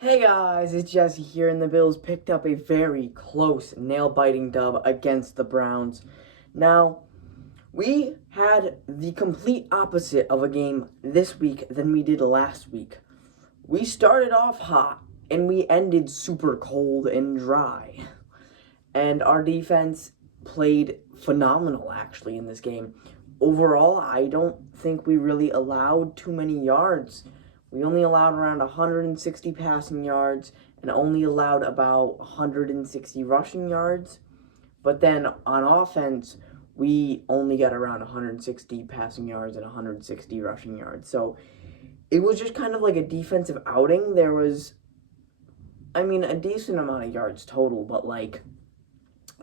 Hey guys, it's Jesse here, and the Bills picked up a very close, nail-biting dub against the Browns. Now, we had the complete opposite of a game this week than we did last week. We started off hot, and we ended super cold and dry. And our defense played phenomenal, actually, in this game. Overall, I don't think we really allowed too many yards. We only allowed around 160 passing yards and only allowed about 160 rushing yards. But then on offense, we only got around 160 passing yards and 160 rushing yards. So it was just kind of like a defensive outing. There was, a decent amount of yards total, but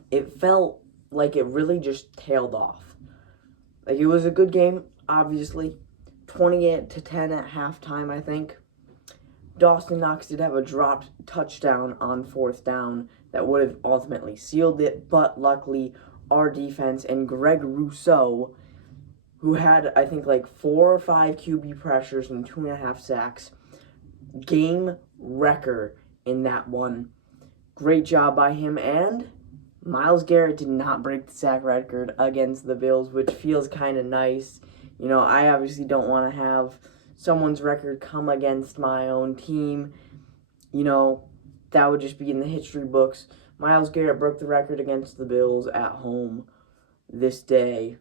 it felt like it really just tailed off. Like, it was a good game, obviously. 28-10 at halftime, I think. Dawson Knox did have a dropped touchdown on fourth down that would have ultimately sealed it, but luckily our defense and Greg Rousseau, who had, I think, 4 or 5 QB pressures and 2.5 sacks, game wrecker in that one. Great job by him, and Myles Garrett did not break the sack record against the Bills, which feels kind of nice. I obviously don't want to have someone's record come against my own team. That would just be in the history books. Myles Garrett broke the record against the Bills at home this day.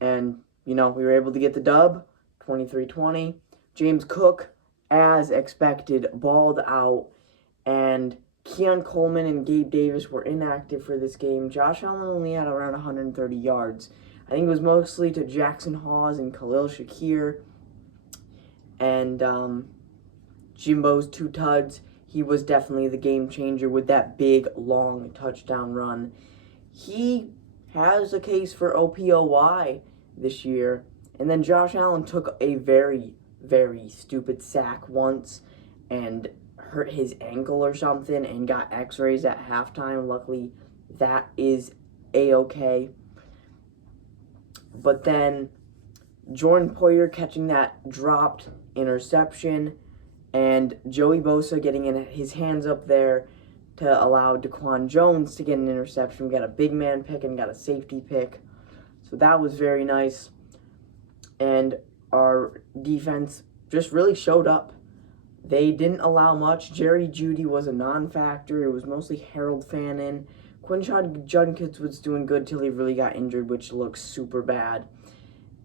And, we were able to get the dub, 23-20. James Cook, as expected, balled out. And Keon Coleman and Gabe Davis were inactive for this game. Josh Allen only had around 130 yards. I think it was mostly to Jackson Hawes and Khalil Shakir and Jimbo's 2 tuds. He was definitely the game changer with that big, long touchdown run. He has a case for OPOY this year. And then Josh Allen took a very, very stupid sack once and hurt his ankle or something and got x-rays at halftime. Luckily, that is A-okay. But then Jordan Poyer catching that dropped interception and Joey Bosa getting his hands up there to allow Daquan Jones to get an interception. We got a big man pick and got a safety pick. So that was very nice. And our defense just really showed up. They didn't allow much. Jerry Jeudy was a non-factor. It was mostly Harold Fannin. Quinshon Judkins was doing good till he really got injured, which looks super bad.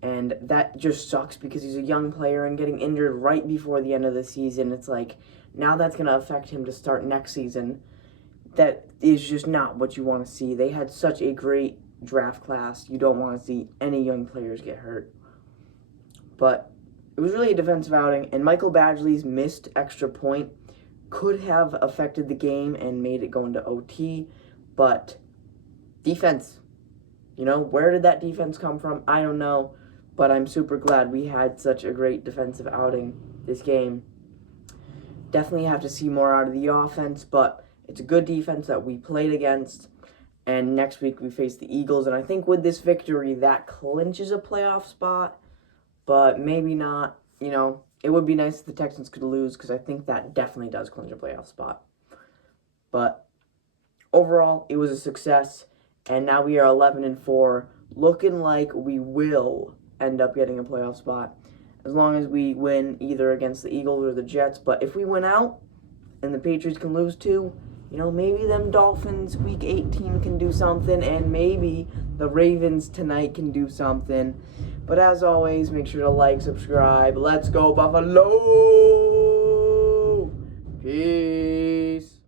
And that just sucks because he's a young player and getting injured right before the end of the season. It's like, now that's going to affect him to start next season. That is just not what you want to see. They had such a great draft class. You don't want to see any young players get hurt. But it was really a defensive outing, and Michael Badgley's missed extra point could have affected the game and made it go into OT. But defense, where did that defense come from? I don't know, but I'm super glad we had such a great defensive outing this game. Definitely have to see more out of the offense, but it's a good defense that we played against. And next week we face the Eagles, and I think with this victory, that clinches a playoff spot, but maybe not. It would be nice if the Texans could lose, because I think that definitely does clinch a playoff spot. But overall, it was a success, and now we are 11-4, looking like we will end up getting a playoff spot as long as we win either against the Eagles or the Jets. But if we win out and the Patriots can lose too, maybe them Dolphins Week 18 can do something, and maybe the Ravens tonight can do something. But as always, make sure to like, subscribe. Let's go, Buffalo! Peace.